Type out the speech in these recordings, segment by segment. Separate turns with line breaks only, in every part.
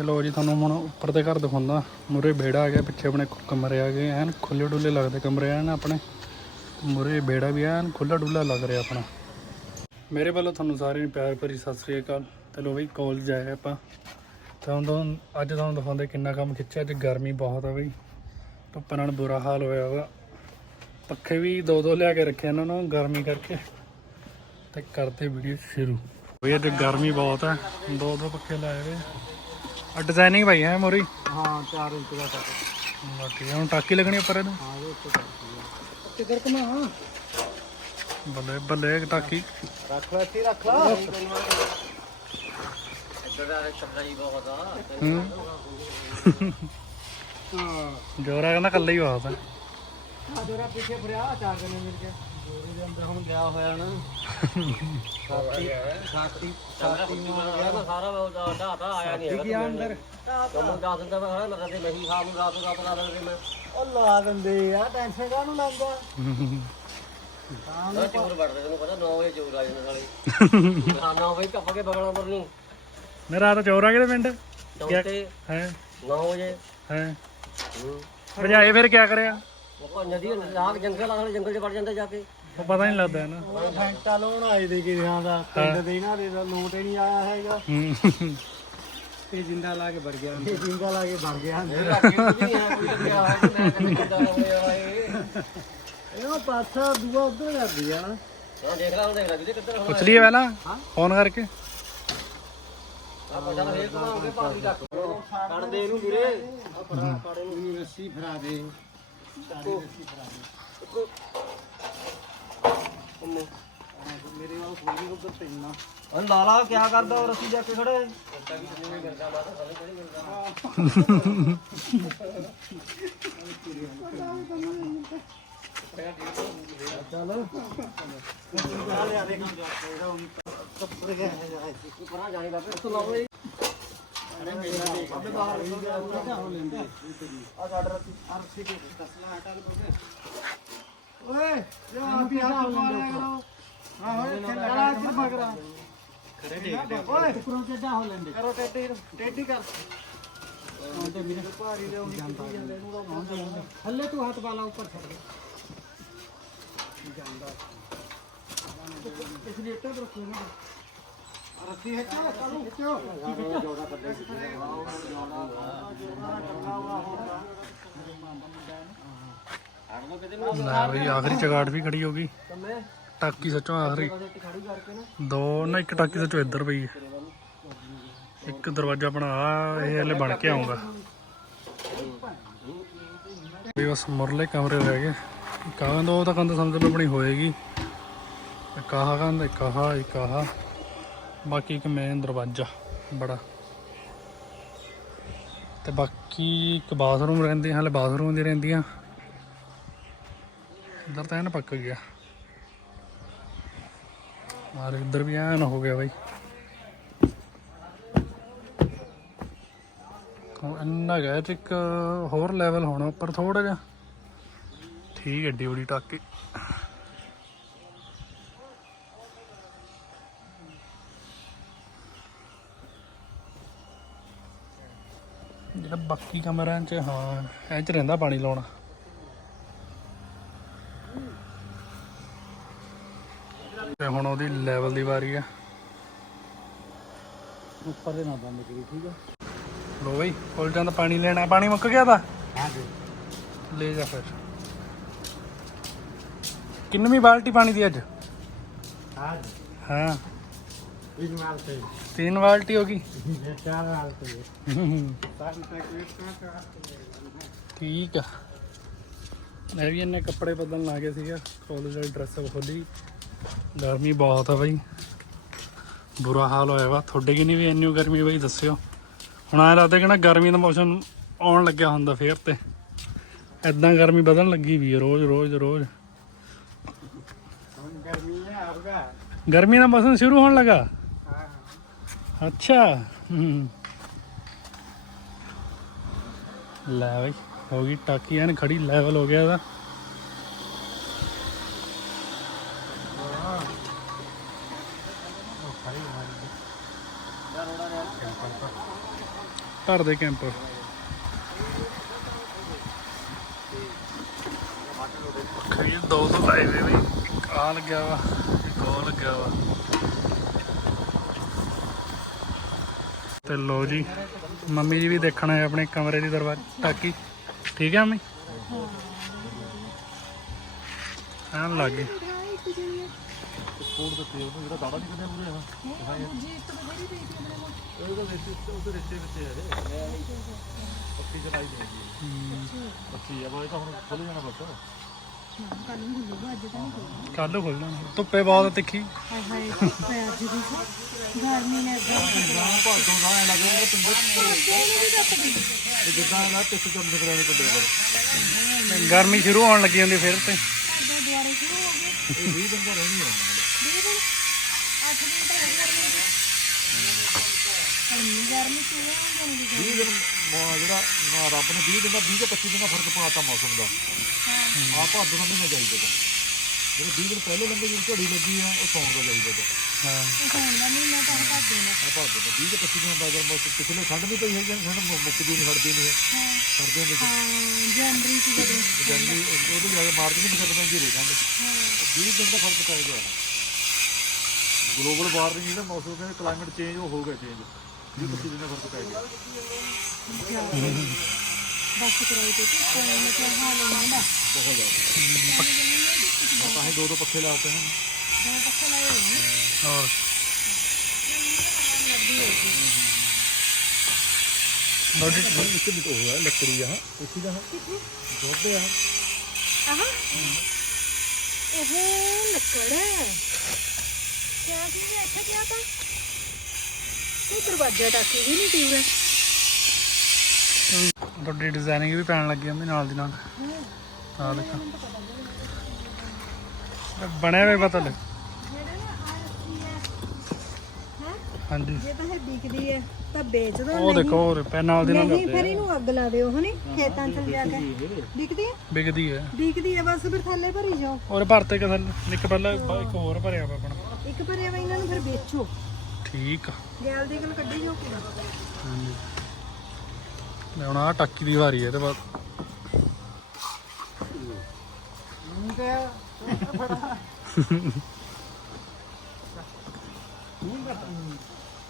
ਤੇ ਲੋ ਜੀ, ਤੁਹਾਨੂੰ ਹੁਣ ਉੱਪਰ ਦੇ ਘਰ ਦਿਖਾਉਂਦਾ। ਮੁਰੇ ਬੇੜਾ ਆ ਗਿਆ, ਪਿੱਛੇ ਆਪਣੇ ਕਮਰੇ ਆ ਗਏ, ਐਨ ਖੁੱਲੇ ਡੁੱਲੇ ਲੱਗਦੇ ਕਮਰੇ ਐਨ ਆਪਣੇ। ਮੁਰੇ ਬੇੜਾ ਵੀ ਐਨ ਖੁੱਲਾ ਡੁੱਲਾ ਲੱਗ ਰਿਹਾ ਆਪਣਾ। ਮੇਰੇ ਵੱਲੋਂ ਤੁਹਾਨੂੰ ਸਾਰਿਆਂ ਨੂੰ ਪਿਆਰ ਭਰੀ ਸਤਿ ਸ੍ਰੀ ਅਕਾਲ। ਤੇ ਲੋ ਬਈ, ਕਾਲਜ ਆਏ ਆਪਾਂ। ਤਾਂ ਤੁਹਾਨੂੰ ਅੱਜ ਤੁਹਾਨੂੰ ਦਿਖਾਉਂਦੇ ਕਿੰਨਾ ਕੰਮ ਖਿੱਚਿਆ, ਅੱਜ ਗਰਮੀ ਬਹੁਤ ਆ ਬਈ। ਧੁੱਪ ਨਾਲ ਬੁਰਾ ਹਾਲ ਹੋਇਆ ਵਾ। ਪੱਖੇ ਵੀ ਦੋ ਦੋ ਲਿਆ ਕੇ ਰੱਖੇ ਇਹਨਾਂ ਨੂੰ ਗਰਮੀ ਕਰਕੇ। ਤੇ ਕਰਦੇ ਵੀਡੀਓ ਸ਼ੁਰੂ। ਬਈ, ਅੱਜ ਗਰਮੀ ਬਹੁਤ ਹੈ ਦੋ ਦੋ ਪੱਖੇ ਲਾਏ ਵੇ ਆ ਡਿਜ਼ਾਈਨਿੰਗ ਭਾਈ ਹੈ ਮੋਰੀ?
ਹਾਂ 4 ਇੰਚ ਦਾ ਕੱਟ
ਬਾਕੀ ਹੁਣ ਟਾਕੀ ਲੱਗਣੀ ਉੱਪਰ ਇਹਨੂੰ?
ਹਾਂ ਇਹ ਉੱਤੇ ਕਿੱਧਰ ਕਮਾ ਹਾਂ?
ਬੱਲੇ ਬੱਲੇ ਟਾਕੀ।
ਰੱਖ ਲੈ ਇੱਥੇ ਰੱਖ ਲੈ।
ਹੂੰ
ਹਾਂ।
ਜੋਰਾ ਕਹਿੰਦਾ ਕੱਲਾ ਹੀ ਬਹੁਤ ਹੈ
ਆ ਜਰਾ ਪਿੱਛੇ ਫਰਿਆ ਚਾਰ ਜਣੇ ਮਿਲ ਕੇ। ਜੋਰੇ ਦੇ ਅੰਦਰ ਹੁਣ ਗਿਆ ਹੋਇਆ ਨਾ। ਸਾਥੀ ਸਾਥੀ ਸਾਥੀ ਨੂੰ ਆ ਗਿਆ। ਨਾ
ਸਾਰਾ ਉਹ ਢਾਤਾ ਆਇਆ ਨਹੀਂ
ਕੀ ਗਿਆ ਅੰਦਰ?
ਕੰਮ ਦੱਸ ਦਿੰਦਾ ਮੈਂ ਸਾਰਾ ਮੈਂ ਕਦੇ ਨਹੀਂ ਖਾਮ ਨੂੰ ਰਾਤ ਨੂੰ ਰਾਤ ਲਾ ਦਿੰਦੇ ਮੈਂ।
ਉਹ ਲਾ ਦਿੰਦੇ ਆ ਟੈਨਸ਼ਨ ਕਾਹਨੂੰ ਲੈਂਦਾ? ਹਾਂ
ਨਾ ਚੋਰ ਵੜਦੇ ਤੈਨੂੰ ਪਤਾ 9 ਵਜੇ ਚੋਰ ਆ ਜਾਂਦੇ ਸਾਲੇ ਹਾਂ 9 ਵਜੇ ਕੱਪ ਕੇ ਬਗਲਾਂ ਪਰ ਨੂੰ।
ਮੇਰਾ ਤਾਂ ਚੋਰਾ ਕਿਹਦੇ ਪਿੰਡ।
ਚੌਥੇ
ਹੈ।
9 ਵਜੇ।
ਹੈ।
ਹੂੰ।
ਭਜਾਏ ਫਿਰ ਕਿਆ ਕਰਿਆ?
ਉਹ ਨਦੀ ਜੰਗਲ ਆ ਜੰਗਲ 'ਚ ਵੜ ਜਾਂਦੇ ਜਾ ਕੇ।
ਉਹ ਪਤਾ ਨਹੀਂ ਲੱਗਦਾ ਨਾ।
ਉਹ ਫੈਂਟਾ ਲਾਉਣ ਆਏ ਦੇ ਕਿਰਿਆਂ ਦਾ ਪਿੰਡ ਦੇ ਇਹਨਾਂ ਦੇ ਦਾ ਲੋਟ ਹੀ ਨਹੀਂ ਆਇਆ ਹੈਗਾ।
ਹੂੰ।
ਤੇ ਜਿੰਦਾ ਲਾ ਕੇ ਵੜ ਗਿਆ। ਇਹ ਜਿੰਦਾ ਲਾ ਕੇ ਵੜ ਗਿਆ।
ਲਾਗੇ ਵੀ ਨਹੀਂ ਹੈ ਕੋਈ ਲੱਗਿਆ ਹੋਇਆ ਕਿ ਮੈਂ ਕਦੇ ਕਿੱਦਾਂ ਹੋਇਆ ਇਹ।
ਇਹਦਾ ਪਾਸਾ ਦੂਆ ਉਧਰ ਕਰਦੀ ਆ ਨਾ
ਹਾਂ ਦੇਖ ਲਾ ਹੁਣ ਦੇਖ ਲਾ ਵੀਰੇ ਕਿੱਧਰ ਹੁਣ
ਪੁੱਛ ਲਈਏ ਪਹਿਲਾਂ ਫੋਨ ਕਰਕੇ।
ਆ ਪਤਾ ਨਾ ਫੇਰ ਕਮਾਉਂਗੇ ਪਾਣੀ ਰੱਖ
ਕੱਢ ਦੇ ਇਹਨੂੰ ਵੀਰੇ। ਇਹਨੂੰ। ਰੱਸੀ ਫਰਾ ਦੇ। ਮੇਰੇ ਵਾਲ ਕੋਈ ਉਧਰ ਪੈਣਾ
ਹਾਂ ਲਾਲਾ ਕੀ ਕਰਦਾ ਔਰ ਅਸੀਂ ਜਾ ਕੇ ਖੜੇ? ਲਾਓ
ਹੋ ਆ ਸਾਡਾ ਰੱਸੀ ਅਰਸੀ ਦੇ ਤਸਲਾ ਹਟਾ ਕੇ ਦੋਗੇ ਓਏ ਜੋ ਆਪੀ ਹੱਥ ਮਾਰਿਆ ਕਰੋ ਹਾਂ ਹੋਏ ਇੱਥੇ ਲਗਾ ਇੱਧਰ ਮਗਰਾ ਖਰੇ ਦੇਖ ਓਏ ਉੱਪਰੋਂ ਕਿੱਦਾਂ ਹੋ ਲੈਂਦੇ ਕਰੋ ਟੇਢੀ ਟੇਢੀ ਕਰ ਆਉਂਦੇ ਵੀਰੇ ਭਾਰੀ ਦੇ ਉਹ ਜਾਂਦਾ ਇਹਨੂੰ ਤਾਂ ਥੱਲੇ ਤੂੰ ਹੱਥ ਵਾਲਾ ਉੱਪਰ ਛੱਡ ਦੇ ਜਾਂਦਾ ਇਸ ਲਈ ਇੱਟਾਂ ਤੇ ਰੱਖੋ ਨਾ ਰੱਸੀ ਹੈ ਚਲੋ ਕਾਲੂ ਖਿੱਚੋ ਜੋੜਾ ਕੱਢੇ
ਲੈ ਬਈ, ਆਖਰੀ ਚਗਾਟ ਵੀ ਖੜੀ ਹੋ ਗਈ। ਟਾਕੀ ਸੱਚੋਂ ਆਖਰੀ। ਦੋ, ਨਾ ਇੱਕ ਟਾਕੀ ਸੱਚੋਂ ਇੱਧਰ ਪਈ ਹੈ। ਇੱਕ ਦਰਵਾਜ਼ਾ ਬਣਾ, ਇਹ ਹਲੇ ਬਣ ਕੇ ਆਉਂਗਾ ਵੀ ਬਸ ਮੁਰਲੇ ਕਮਰੇ ਰਹਿ ਗਏ। ਕਾਹਾਂ ਦਾ, ਉਹ ਤਾਂ ਕੰਧ ਸਮਝ ਲਓ ਆਪਣੀ ਹੋਏਗੀ। ਇੱਕ ਆਹ ਕੰਧ, ਇੱਕ ਆਹ ਇੱਕ ਆਹ। ਬਾਕੀ ਇੱਕ ਮੇਨ ਦਰਵਾਜ਼ਾ, ਬੜਾ। ਤੇ ਬਾਕੀ ਇੱਕ ਬਾਥਰੂਮ ਰਹਿੰਦੇ, ਹਲੇ ਬਾਥਰੂਮ ਦੀ ਰਹਿੰਦੀਆਂ ਇੱਧਰ ਤਾਂ ਐਨ ਪੱਕ ਗਿਆ। ਮਾਰ ਇੱਧਰ ਵੀ ਐਨ ਹੋ ਗਿਆ ਬਾਈ। ਇੰਨਾ ਗਿਆ ਇਹ 'ਚ ਇੱਕ ਹੋਰ ਲੈਵਲ ਹੋਣਾ ਉੱਪਰ ਥੋੜਾ ਜਿਹਾ। ਠੀਕ ਹੈ, ਡਿਊਟੀ ਕੇ। ਜਿਹੜਾ ਬਾਕੀ ਕਮਰਿਆਂ 'ਚ, ਹਾਂ, ਇਹ 'ਚ ਰਹਿੰਦਾ ਪਾਣੀ ਲਾਉਣਾ। ਤੇ ਹੁਣ ਉਹਦੀ ਲੈਵਲ ਦੀ ਵਾਰੀ ਆ।
ਉੱਪਰ ਦੇ ਨਾ ਬੰਦ ਕਰੀ ਠੀਕ ਹੈ
ਲੋ ਬਈ ਕੋਲ ਜਾਂਦਾ ਪਾਣੀ ਲੈਣਾ। ਪਾਣੀ ਮੁੱਕ ਗਿਆ ਤਾਂ? ਲੈ ਜਾ ਫਿਰ। ਕਿੰਨਵੀਂ ਬਾਲਟੀ ਪਾਣੀ ਦੀ ਅੱਜ?
ਹਾਂ।
ਤਿੰਨ ਬਾਲਟੀ। ਹੋ ਗਈ?
ਵੇਟ ਕਰ
ਠੀਕ ਆ। ਮੈਂ ਵੀ ਇਹਨੇ ਕੱਪੜੇ ਬਦਲਣ ਗਿਆ ਸੀਗਾ। ਕਾਲਜ ਵਾਲੀ ਡਰੈਸ ਖੋਲੀ। ਗਰਮੀ ਬਹੁਤ ਆ ਬਾਈ। ਬੁਰਾ ਹਾਲ ਹੋਇਆ ਵਾ। ਤੁਹਾਡੇ ਕਿ ਨਹੀਂ ਵੀ ਇੰਨੀ ਗਰਮੀ ਬਾਈ, ਦੱਸਿਓ। ਹੁਣ ਐ ਲੱਗਦਾ ਕਿ ਨਾ ਗਰਮੀ ਦਾ ਮੌਸਮ ਆਉਣ ਲੱਗਿਆ ਹੁੰਦਾ ਫੇਰ ਤੇ। ਐਦਾਂ ਗਰਮੀ ਵਧਣ ਲੱਗੀ ਵੀ ਰੋਜ਼ ਰੋਜ਼ ਰੋਜ਼।
ਗਰਮੀ
ਦਾ ਮੌਸਮ ਸ਼ੁਰੂ ਹੋਣ ਲੱਗਾ? ਅੱਛਾ। ਲੈ ਬਈ, ਹੋ ਗਈ ਟਾਕੀ, ਐਨ ਖੜੀ ਲੈਵਲ ਹੋ ਗਿਆ ਇਹਦਾ। ਘਰ ਦੇ ਕੈਂਪ। ਪੱਖੇ ਦੋ ਤੋਂ ਲਾਏ ਵੇ ਵੀ। ਇੱਕ ਆ ਲੱਗਿਆ ਵਾ। ਇੱਕ ਉਹ ਲੱਗਿਆ ਵਾ। ਤੇ ਲੋ ਜੀ ਮੰਮੀ ਜੀ ਵੀ ਦੇਖਣ ਆਏ ਆਪਣੇ ਕਮਰੇ ਦੀ ਦਰਵਾਜ਼ਾ ਟਾਕੀ ਠੀਕ ਹੈ ਮੰਮੀ? ਹਾਂ ਲੱਗੇ
ਕੋਡ ਦਿੱਤੇ ਉਹਨੂੰ ਜਿਹੜਾ ਦਾੜਾ ਨਹੀਂ ਕੱਢਿਆ ਮੂਰੇ ਹਾਂ? ਤਾਂ ਵਿੱਚ ਉਹਦੇ ਵਿੱਚ ਵਿੱਚ ਹੈ ਪੱਕੀ ਚਲਾਈ ਦੇਗੀ ਪੱਕੀ ਆ ਬਾਈ ਤਾਂ ਹੁਣ ਖੁੱਲ ਜਾਣਾ ਬਸ
ਕੱਲ ਖੁੱਲ ਜਾਣਾ ਧੁੱਪੇ ਬਹੁਤ ਤਿੱਖੀ
ਹਾਏ ਹਾਏ ਅੱਜ ਦੀ ਗਰਮੀ ਨੇ ਅੱਗਾ
ਗਾਂ ਭਾਦੋਂ ਦਾ ਐ ਲੱਗਦਾ ਪਿੰਡ ਜਿੱਦਾਂ ਨਿਕਲਿਆ ਨੇ ਕੋਲ
ਗਰਮੀ ਸ਼ੁਰੂ ਹੋਣ ਲੱਗੀ ਜਾਂਦੀ ਫਿਰ ਤੇ
ਸਾਡੇ ਦੁਆਰੇ ਸ਼ੁਰੂ ਹੋ ਗਏ
ਇਹ 20 ਦਿਨ ਦਾ ਰਹਿਣੀ
ਦਿਨ ਦਿਨ ਤਾਂ ਹੋ ਗਏ ਦੇ ਇੰਨੀ ਗਰਮੀ ਕਿਵੇਂ ਹੋ ਜਾਂਦੀ
20 ਦਿਨ ਮ- ਜਿਹੜਾ ਨਾ ਰੱਬ ਨੇ 20 ਦਿਨ ਦਾ 20 ਤੋਂ 25 ਦਿਨ ਦਾ ਫ਼ਰਕ ਪਾਤਾ ਮੌਸਮ ਦਾ। ਆ ਭਾਦੋਂ ਦਾ ਮਹੀਨਾ ਚਾਹੀਦਾ ਤਾ। ਜਿਹੜੇ 20 ਦਿਨ ਪਹਿਲੇ ਲੰਘੇ ਜਿਹੜੀ ਝੜੀ ਲੱਗੀ ਆ ਉਹ ਸੌਣ ਦਾ ਚਾਹੀਦਾ ਤਾ।
ਹਾਂ।
ਸੌਣ ਦਾ ਮਹੀਨਾ ਤਾਂ ਭੱਜੇ ਨੇ
ਆ ਭਾਦੋਂ ਦਾ 20 ਤੋਂ 25 ਦਿਨ ਦਾ ਅਗਰ ਮੌਸਮ ਪਿਛਲੇ ਠੰਡ ਨਹੀਂ ਪਈ ਹੈਗੀ ਠੰਡ ਮੁ- ਮੁੱਕਦੀ ਨਹੀਂ ਹਟਦੀ ਨਹੀਂ ਹੈ।
ਹਾਂ।
ਸਰਦੀਆਂ ਵਿੱਚ
ਹਾਂ ਜਨਵਰੀ ਚ ਜਦੋਂ
ਜਨਵਰੀ ਉਹਦੇ ਜਾ ਕੇ ਮਾਰਚ ਵਿੱਚ ਨਿਕਲ ਪੈਂਦੀ ਰਹੀ ਠੰਡ
ਹਾਂ।
20 ਦਿਨ ਦਾ ਫ਼ਰਕ ਪੈ ਗਿਆ। ਗਲੋਬਲ ਵਾਰਮਿੰਗ ਜਿਹੜਾ ਮੌਸਮ ਕਹਿੰਦੇ ਕਲਾਈਮੇਟ ਚੇਂਜ ਉਹ ਹੋ ਗਿਆ ਚੇਂਜ 20 25 ਦਿਨ ਦਾ ਫ਼ਰਕ ਪੈ ਗਿਆ
ਬਸ ਕਰਾਈ ਤੇ ਕੋਈ ਨਾ ਕੋਈ ਹਾਲ ਨਹੀਂ ਹੁੰਦਾ
ਬਹੁਤ ਜ਼ਿਆਦਾ ਮੈਂ ਤਾਂ ਹੀ ਦੋ ਦੋ ਪੱਖੇ ਲਾਤੇ ਨੇ
ਦੋ ਪੱਖੇ ਲਾਏ ਹੋਏ ਨੇ
ਹੋਰ ਲੋਡੀ
ਇੱਕ ਵੀ ਤਾਂ ਹੋਇਆ ਲੱਕੜੀ ਆ ਇਸੀ ਦਾ ਦੁੱਧ ਆ
ਆਹ ਇਹ ਲੱਕੜ ਹੈ ਕਿਆ ਕੀ ਇੱਥੇ ਕਿਆ ਤਾਂ ਇਹ ਦਰਵਾਜ਼ਾ ਟਾਕੀ ਵੀ ਨਹੀਂ ਟਿਊਰੇ
ਲੋਡੀ ਡਿਜ਼ਾਈਨਿੰਗ ਵੀ ਪੈਣ ਲੱਗੀ ਜਾਂਦੀ ਨਾਲ ਦੀ ਨਾਲ। ਆ ਦੇਖੋ। ਬਣਿਆ ਹੋਇਆ ਪਤਾ ਲੱਗ ਹਾਂਜੀ।
ਜੇ ਤਾਂ ਇਹ ਵਿਕਦੀ ਹੈ ਤਾਂ ਵੇਚ ਦੋ
ਉਹ ਦੇਖੋ ਹੋਰ ਪੈ ਨਾਲ ਦੀ ਨਾਲ
ਨਹੀਂ ਫਿਰ ਇਹਨੂੰ ਅੱਗ ਲਾ ਦਿਓ ਹਨੀ? ਖੇਤਾਂ ਚ ਜਾ ਕੇ। ਵਿਕਦੀ ਹੈ?
ਵਿਕਦੀ ਹੈ।
ਵਿਕਦੀ ਹੈ ਬਸ ਫਿਰ ਥੱਲੇ ਭਰੀ ਜਾਓ।
ਔਰ ਭਰਤੇ ਕਿ ਥੱਲੇ ਇੱਕ ਪਹਿਲਾਂ ਇੱਕ ਹੋਰ ਭਰਿਆ ਆਪਣਾ।
ਇੱਕ ਭਰਿਆ ਵਾ ਇਹਨਾਂ ਨੂੰ ਫਿਰ ਵੇਚੋ।
ਠੀਕ ਆ।
ਗੈਲ ਦੀ ਗੱਲ ਕੱਢੀ ਜਾਓ ਕਿਵੇਂ
ਹਾਂਜੀ। ਲੈ ਹੁਣ ਆ ਟੱਕੀ ਦੀ ਵਾਰੀ ਹੈ ਤੇ ਬਾਅਦ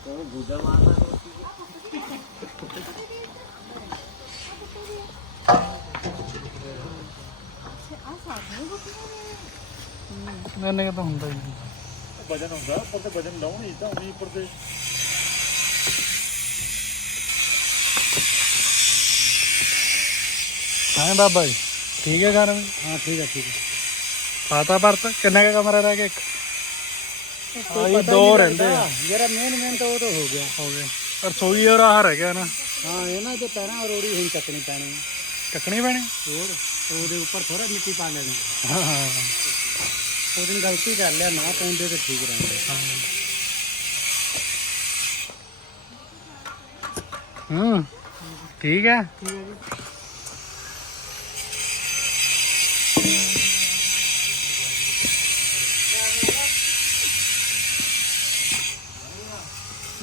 ਉਹ ਗੁੱਦਾ ਮਾਰਨਾ
ਆ। ਸਾਡੀਆਂ ਗੁੱਟੀਆਂ ਨੇ
ਇੰਨੇ ਕੁ ਤਾਂ ਹੁੰਦਾ ਹੀ ਨਹੀਂ।
ਵਜਨ ਹੁੰਦਾ ਉੱਪਰ ਤੇ ਵਜਨ ਲਾਉਣੀ ਤਾਂ ਉਨੀ ਉੱਪਰ ਤੇ
ਹਾਂ ਬਾਬਾ ਜੀ ਠੀਕ ਹੈ ਘਰ
ਹਾਂ ਠੀਕ ਹੈ ਠੀਕ ਹੈ
ਪਾਤਾ ਭਰਤ ਕਿੰਨੇ ਕੁ ਕਮਰੇ ਰਹਿ ਗਏ ਇੱਕ ਆਹੀ ਦੋ ਰਹਿੰਦੇ ਆ
ਜਿਹੜਾ ਮੇਨ ਮੇਨ ਤਾਂ ਉਹ ਤਾਂ ਹੋ ਗਿਆ
ਹੋ ਗਏ ਰਸੋਈ ਔਰ ਆਹ ਰਹਿ ਗਿਆ ਨਾ
ਹਾਂ ਇਹਨਾਂ ਦੇ ਪੈਰਾਂ ਰੋੜੀ ਹੁਣ ਚੱਕਣੀ ਪੈਣੀ
ਚੱਕਣੀ ਪੈਣੀ
ਹੋਰ ਉਹਦੇ ਉੱਪਰ ਥੋੜਾ ਮਿੱਟੀ ਪਾ ਲੈਣੀ
ਹਾਂ ਹਾਂ
ਉਹਦੀ ਗਲਤੀ ਕਰ ਲਿਆ ਨਾ ਪਾਉਂਦੇ ਤੇ ਠੀਕ ਰਹਿੰਦੇ
ਹੂੰ ਠੀਕ ਹੈ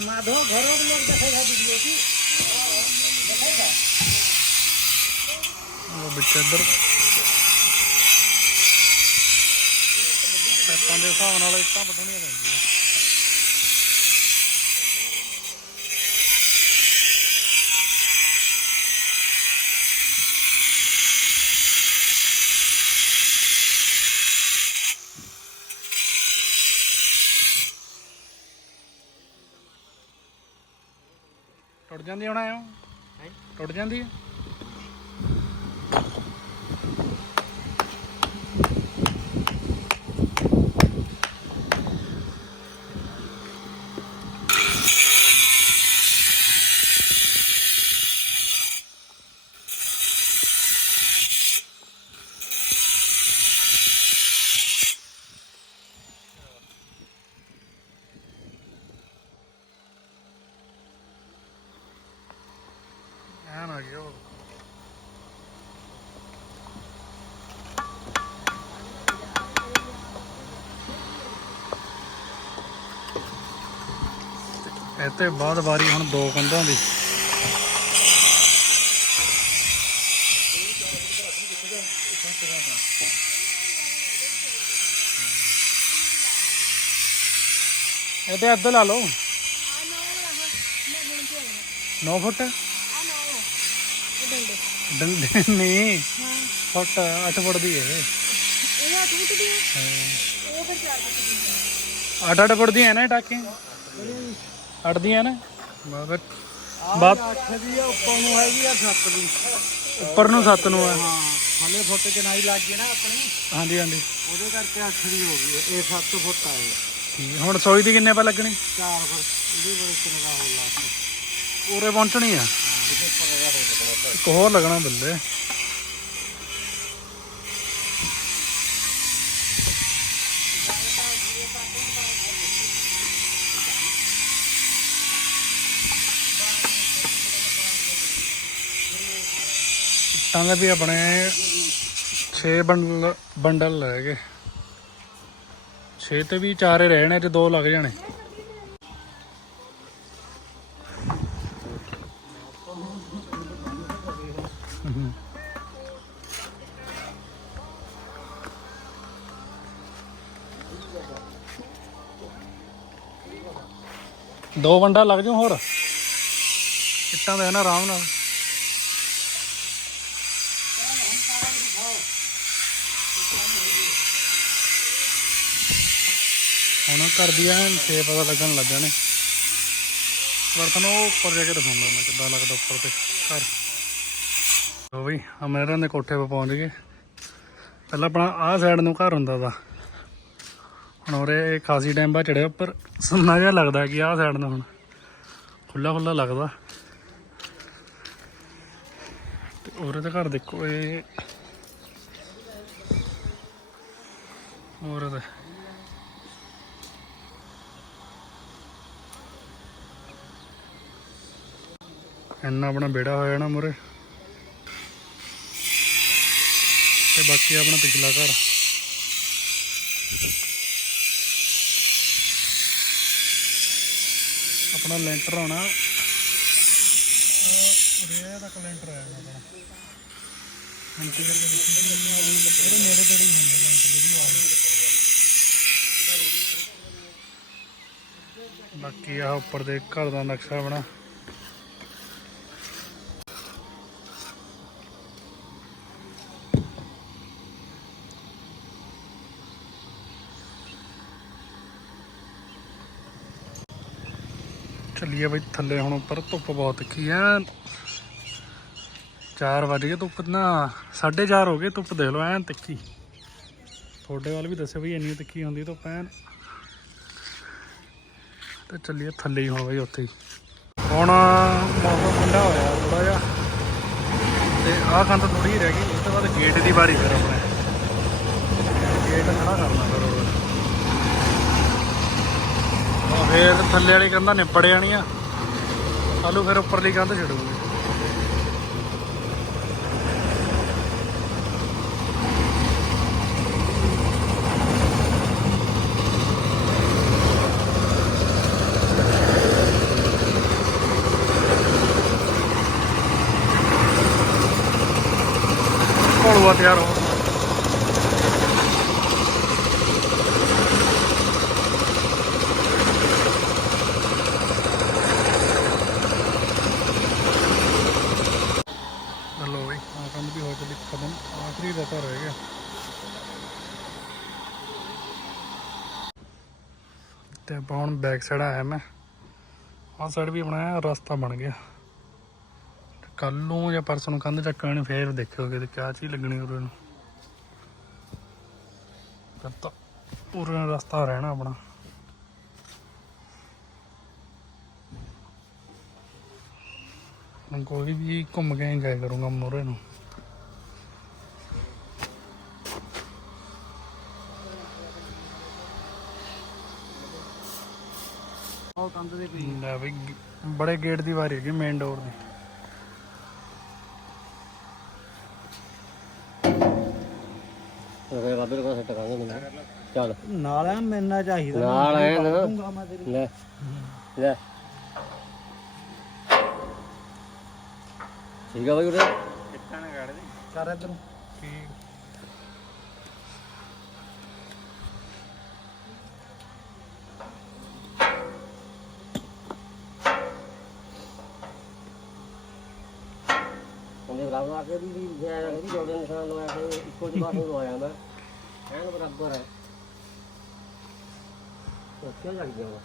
माधव घरों के लोग देखेगा वीडियो की
ਉਹ ਵਿੱਚ ਇੱਧਰ ਪੈਪਾਂ ਦੇ ਹਿਸਾਬ ਨਾਲ ਇੱਟਾਂ ਵੱਢਣੀਆਂ ਪੈਂਦੀਆਂ। ਟੁੱਟ ਜਾਂਦੀ ਹੁਣ ਆਇਓ ਟੁੱਟ ਜਾਂਦੀ ਹੈ ਐਨ ਆ ਗਿਆ ਉਹ। ਇੱਥੇ ਬਾਅਦ ਵਾਰੀ ਹੁਣ ਦੋ ਕੰਧਾਂ ਦੀ। ਇਹਦੇ ਅੱਧ ਲਾ ਲਓ। 9 ਫੁੱਟ? ਡੰਡੇ ਨਹੀਂ ਫੁੱਟ 8 ਫੁੱਟ ਦੀ ਹੈ
ਇਹ ਹੱਥ ਵਿੱਚ ਦੀ। ਉਹ ਫਿਰ ਚਾਰ ਫੁੱਟ ਦੀ।
ਅੱਠ ਅੱਠ ਫੁੱਟ ਦੀਆਂ ਨੇ ਟਾਕੇ। ਅੱਠ ਦੀਆਂ ਨੇ। ਬਾਬਾ। ਬਾਤ
8 ਦੀ ਆ ਉੱਪਰ ਨੂੰ ਹੈਗੀ ਆ 7 ਦੀ।
ਉੱਪਰ ਨੂੰ 7 ਨੂੰ ਆ।
ਹਾਂ ਹਲੇ ਫੁੱਟ ਚ ਨਹੀਂ ਲੱਗ ਗਈ ਨਾ ਆਪਣੀ।
ਹਾਂਜੀ ਹਾਂਜੀ।
ਉਹਦੇ ਕਰਕੇ 8 ਦੀ ਹੋ ਗਈ। ਇਹ 7 ਫੁੱਟ ਆ ਇਹ।
ਠੀਕ ਹੁਣ ਸੋਈ ਦੀ ਕਿੰਨੇ ਪਾ ਲੱਗਣੀ?
4 ਫੁੱਟ। ਇਹਦੇ ਬੜੇ ਕਿੰਨਾ ਹੋ ਲਾਸਟ
ਪੂਰੇ ਪਹੁੰਚਣੀ ਆ। ਇੱਕ ਹੋਰ ਲੱਗਣਾ ਬੱਲੇ ਤਾਂ ਵੀ ਆਪਣੇ 6 ਬੰਡਲ ਬੰਡਲ ਰਹਿ ਗਏ 6 ਤੇ ਵੀ ਚਾਰੇ ਰਹਿਣੇ ਤੇ ਦੋ ਲੱਗ ਜਾਣੇ। ਦੋ ਵੰਡਾ ਲੱਗ ਜਾਊ ਹੋਰ। ਇੱਟਾਂ ਦਾ ਨਾ ਆਰਾਮ ਨਾਲ। ਹੁਣ ਘਰ ਦੀ ਐਨ ਛੇ ਪਤਾ ਲੱਗਣ ਲੱਗ ਜਾਣੇ ਵਰਤਨ ਉਹ ਉੱਪਰ ਜਾ ਕੇ ਦਿਖਾਉਂਦਾ ਮੈਂ ਕਿੱਦਾਂ ਲੱਗਦਾ ਉੱਪਰ ਤੇ। ਘਰ। ਲੋ ਬਈ ਅਮਰਾਂ ਦੇ ਕੋਠੇ 'ਤੇ ਪਹੁੰਚ ਗਏ। ਪਹਿਲਾਂ ਆਪਣਾ ਆਹ ਸਾਈਡ ਨੂੰ ਘਰ ਹੁੰਦਾ ਵਾ। ਹੁਣ ਉਰੇ ਖਾਸੀ ਟਾਈਮ ਬਾਅਦ ਚੜਿਆ ਉੱਪਰ। ਸੁੰਨਾ ਜਿਹਾ ਲੱਗਦਾ ਕਿ ਆਹ ਸਾਈਡ ਨੂੰ ਹੁਣ। ਖੁੱਲਾ ਖੁੱਲਾ ਲੱਗਦਾ। ਤੇ ਉਰੇ ਦਾ ਘਰ ਦੇਖੋ ਇਹ। ਉਰੇ ਦਾ ਇੰਨਾ ਆਪਣਾ ਬੇੜਾ ਹੋਇਆ ਨਾ ਮੁਰੇ ਤੇ ਬਾਕੀ ਆਪਣਾ ਪਿਛਲਾ ਘਰ। ਆਪਣਾ ਲੈਂਟਰ ਦਾ ਲੈਂਟਰ ਆਇਆ ਆਪਣਾ। ਹੁਣ ਕੀ ਕਰਕੇ ਦੇਖੀ ਇਹਦੇ ਨੇੜੇ ਤੇੜੇ ਹੀ ਹੁੰਦੇ ਲੈਂਟਰ ਜਿਹੜੀ ਆ ਬਾਕੀ ਆ ਉੱਪਰ ਦੇ ਘਰ ਦਾ ਨਕਸ਼ਾ ਬਣਾ। ਚੱਲੀਏ ਬਈ, ਥੱਲੇ ਹੁਣ ਉੱਪਰ ਧੁੱਪ ਬਹੁਤ ਤਿੱਖੀ ਐ 4 ਵਜ ਗਏ ਧੁੱਪ ਨਾ 4:30 ਹੋ ਗਏ ਧੁੱਪ ਦੇਖ ਲਓ, ਐਨ ਤਿੱਖੀ। ਤੁਹਾਡੇ ਵੱਲ ਵੀ ਦੱਸਿਓ ਬਈ, ਇੰਨੀ ਤਿੱਖੀ ਹੁੰਦੀ ਧੁੱਪ, ਐਨ। ਤੇ ਚੱਲੀਏ ਥੱਲੇ ਹੀ ਹੁਣ ਬਈ ਉੱਥੇ ਹੀ। ਹੁਣ ਮੌਸਮ ਠੰਡਾ ਹੋਇਆ ਥੋੜਾ ਜਿਹਾ। ਤੇ ਆਹ ਕੰਧ ਥੋੜੀ ਰਹਿ ਗਈ, ਉਸ ਤੋਂ ਬਾਅਦ ਗੇਟ ਦੀ ਵਾਰੀ ਫਿਰ ਆਪਣੇ। ਗੇਟ ਖੜਾ ਕਰਨਾ ਫਿਰ ਉਹ ਉਹ ਫੇਰ ਥੱਲੇ ਵਾਲੀ ਕੰਧਾਂ ਨਿਪੜ ਜਾਣੀਆਂ। ਆਲੂ ਫਿਰ ਉੱਪਰਲੀ ਕੰਧ ਛੱਡੂਗੇ। ਘੋਲੂਆ ਤਿਆਰ ਹੋ ਹਲੋ ਬਈ ਆ ਕੰਮ ਵੀ ਹੋ ਚੱਲੀ ਖਤਮ ਆਖਰੀ ਦਾ ਘਰ ਰਹਿ ਗਿਆ ਤੇ ਆਪਾਂ ਹੁਣ ਬੈਕ ਸਾਈਡ ਆਇਆ ਮੈਂ। ਆਹ ਸਾਈਡ ਵੀ ਬਣਾਇਆ ਰਸਤਾ ਬਣ ਗਿਆ। ਕੱਲ ਨੂੰ ਜਾਂ ਪਰਸੋਂ ਨੂੰ ਕੰਧ ਚੱਕਣੀ ਫੇਰ ਦੇਖੋਗੇ ਤੇ ਕਿਆ ਚੀਜ਼ ਲੱਗਣੀ ਉਰੇ ਨੂੰ। ਫਿਰ ਤਾਂ ਪੂਰਾ ਰਸਤਾ ਰਹਿਣਾ ਆਪਣਾ। ਕੋਈ ਵੀ ਘੁੰਮ ਕੇ ਹੀ ਜਾਇਆ ਕਰੂੰਗਾ ਮੋਰੇ ਨੂੰ।
ਕੰਧ ਦੇ ਪਈ
ਲੈ ਬਈ ਬੜੇ ਗੇਟ ਦੀ ਵਾਰੀ ਹੈਗੀ ਮੇਨ ਡੋਰ ਦੀ।
ਫਿਰ ਬਾਬੇ ਕੋਲ ਸੱਟ ਕਰਾਂਗੇ ਮੈਨੂੰ ਚੱਲ।
ਨਾਲ ਆ ਮੈਨਾਂ ਚਾਹੀਦਾ
ਨਾਲ ਆਇਆ ਨਾ।
ਦੂੰਗਾ ਮੈਂ ਤੇਰੀ।
ਲੈ। ਲੈ। ਠੀਕ ਆ ਬਾਈ ਉਰੇ।
ਕਰ ਇਧਰ
ਬਰਾਬਰ ਆ ਕੇ ਵੀ ਵੀ ਮੈਂ ਕਹਿੰਦੀ ਜੋੜੇ ਨਿਸ਼ਾਨ ਲਵਾਇਆ ਕਿ ਇੱਕੋ ਜਿਹੇ ਪਾਸੇ ਲਵਾਇਆ ਮੈਂ। ਐਨ ਬਰਾਬਰ ਹੈ। ਉਹ ਕਿਉਂ ਲੱਗ ਗਿਆ ਵਾ?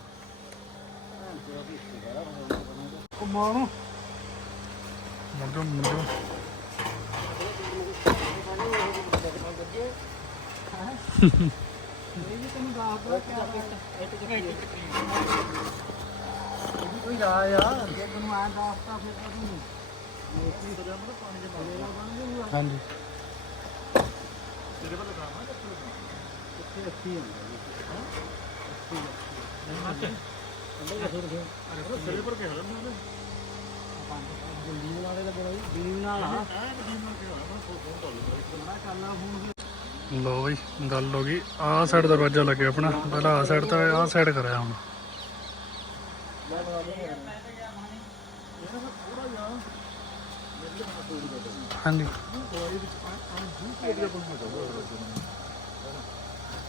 ਜਾ ਮੁੜ ਜਾ
ਕੋਈ ਜਾ ਯਾਰ ਜੇ ਤੈਨੂੰ ਆਂ ਦੱਸਤਾ ਫਿਰ ਤਾਂ
ਹਾਂਜੀ।
ਤੇਰੇ ਵੱਲ ਕੰਮ ਆ ਕਿੱਥੇ ਅੱਛੀ ਹੁੰਦਾ ਜੀ ਹਾਂ ਅਰੇ ਸਿਰੇ ਪਰ ਕੇ ਹਰਨ ਨੇ ਦਿੱਲੀ ਵਾਲੇ ਦਾ ਬੜਾ ਦਿੱਲੀ ਨਾਲ ਆ ਦਿੱਲੀ ਨਾਲ ਕੀ ਮੈਂ ਫੋਨ ਕਰ ਲਿਆ ਬੜਾ ਚੱਲਣਾ ਫੋਨ
ਲੋ ਬਈ, ਗੱਲ ਹੋ ਗਈ। ਆਹ ਸਾਈਡ ਦਰਵਾਜ਼ਾ ਲੱਗਿਆ ਆਪਣਾ। ਪਹਿਲਾਂ ਆਹ ਸਾਈਡ ਤਾਂ ਆਹ ਸਾਈਡ ਕਰਾਇਆ ਹੁਣ। ਹਾਂਜੀ।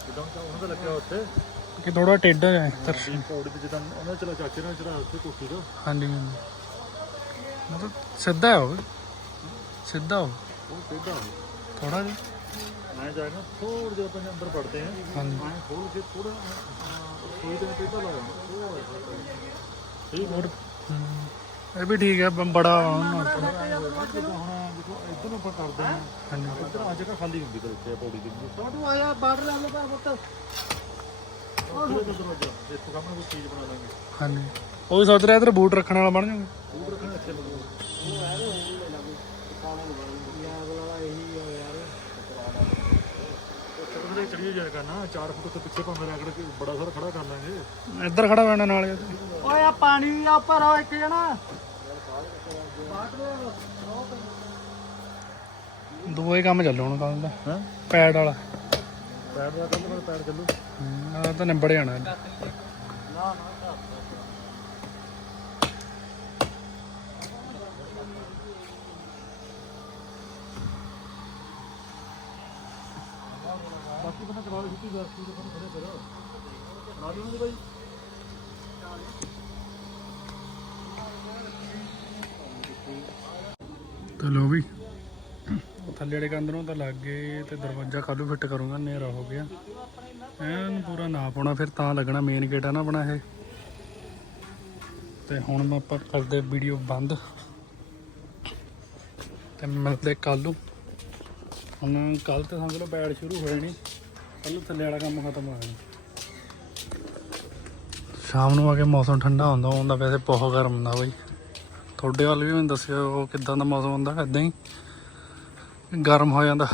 ਜਿੱਦਾਂ ਤਾਂ ਉਹਨਾਂ ਦਾ ਲੱਗਿਆ ਉੱਥੇ
ਕਿ ਥੋੜਾ ਟੇਢਾ ਹੈ ਇੱਧਰ।
ਪੌੜੀ ਤੇ ਜਿੱਦਾਂ ਉਹਨਾਂ ਚਲਾ ਚਾਚੇ ਨਾਲ ਚੜਾ ਉੱਥੇ ਕੋਠੀ ਤੋਂ
ਹਾਂਜੀ ਹਾਂਜੀ। ਮਤਲਬ ਸਿੱਧਾ ਹੋ ਸਿੱਧਾ ਹੋ
ਉਹ ਸਿੱਧਾ
ਥੋੜਾ ਜਿਹਾ
ਮੈਂ ਜਾਏਗਾ ਥੋੜਾ ਜਿਹਾ। ਆਪਣੇ ਅੰਦਰ ਵੜਦੇ ਆ
ਹਾਂਜੀ।
ਮੈਂ ਖੋਲ ਕੇ ਥੋੜਾ ਕੋਈ ਤੇ ਸਿੱਧਾ ਲਗਾਉਣਾ ਠੀਕ ਹੋਰ
ਇਹ ਵੀ ਠੀਕ ਹੈ ਬ- ਬੜਾ
ਹੁਣ ਦੇਖੋ ਇੱਧਰ ਨੂੰ ਆਪਾਂ ਕਰਦੇ ਹਾਂ।
ਹਾਂਜੀ।
ਇੱਧਰ ਆ ਜਗ੍ਹਾ ਖਾਲੀ ਹੁੰਦੀ ਕਰ ਉੱਤੇ ਪੌੜੀ ਦੀ
ਛੋਟੂ ਆਇਆ ਬਾਰਡਰ ਲੈ ਲਓ ਪੁੱਤ।
ਉਹ ਦਰਵਾਜ਼ਾ ਦੇਖੋ ਸਾਹਮਣੇ ਕੋਈ ਚੀਜ਼ ਬਣਾ ਲਾਂਗੇ।
ਹਾਂਜੀ। ਉਹ ਵੀ ਸੋਚ ਰਿਹਾ ਇੱਧਰ ਬੂਟ ਰੱਖਣ ਵਾਲਾ ਬਣ ਜਾਊਗਾ
ਉਹ ਰੱਖਣਾ ਇੱਥੇ ਲੱਗੂਗਾ ਉਹਦੇ ਚੜੀਏ ਜਾਏਗਾ ਨਾ 4 ਫੁੱਟ ਤੋਂ ਪਿੱਛੇ ਭਾਵੇਂ ਕੇ ਬੜਾ ਸਾਰਾ ਖੜਾ ਕਰ ਲਾਂਗੇ।
ਇੱਧਰ ਖੜਾ ਹੋਣਾ ਨਾਲ ਹੀ।
ਓਏ ਆ ਪਾਣੀ ਆ ਉੱਪਰ ਆ ਇੱਕ ਜਣਾ।
ਦੋ ਹੀ ਕੰਮ ਚੱਲੂ ਹੁਣ ਕੱਲ ਦਾ।
ਹਾਂ?
ਪੈਡ ਵਾਲਾ।
ਪੈਰ ਦਾ ਕੱਲ ਮੈਂ ਚੱਲੂ।
ਆਹ ਤਾਂ ਨਿਬੜ ਜਾਣਾ। ਇਹਦਾ।
ਬਾਕੀ ਬੰਦਾ ਚਲਾ ਲਓ ਛੁੱਟੀ ਦਾ ਛੁੱਟੀ ਦਾ ਖੜੇ ਕਰੋ ਲਾ ਦਿਓ ਬਾਈ।
ਤੇ ਲੋ ਵੀ। ਥੱਲੇ ਵਾਲੇ ਕੰਧ ਨੂੰ ਤਾਂ ਲੱਗ ਗਏ ਤੇ ਦਰਵਾਜ਼ਾ ਕੱਲੂ ਫਿੱਟ ਕਰੂੰਗਾ ਹਨੇਰਾ ਹੋ ਗਿਆ। ਐਨ ਪੂਰਾ ਨਾ ਪਾਉਣਾ ਫਿਰ ਤਾਂ ਲੱਗਣਾ ਮੇਨ ਗੇਟ ਆ ਨਾ ਆਪਣਾ ਇਹ। ਤੇ ਹੁਣ ਮੈਂ ਆਪਾਂ ਕਰਦੇ ਵੀਡੀਓ ਬੰਦ। ਤੇ ਮਿਲਦੇ ਕੱਲ ਨੂੰ। ਹੁਣ ਕੱਲ ਤੇ ਸਮਝ ਲਓ ਬੈਡ ਸ਼ੁਰੂ ਹੋ ਜਾਣੀ ਕੱਲ ਥੱਲੇ ਵਾਲਾ ਕੰਮ ਖਤਮ ਹੋ ਜਾਣਾ। ਸ਼ਾਮ ਨੂੰ ਆ ਕੇ ਮੌਸਮ ਠੰਡਾ ਹੁੰਦਾ ਹੁੰਦਾ ਵੈਸੇ ਬਹੁਤ ਗਰਮ ਹੁੰਦਾ ਬਈ। ਤੁਹਾਡੇ ਵੱਲ ਵੀ ਮੈਨੂੰ ਦੱਸਿਓ ਕਿਦਾਂ ਦਾ ਮੌਸਮ ਹੁੰਦਾ ਇਦਾਂ ਹੀ। ਗਰਮ ਹੋ ਜਾਂਦਾ।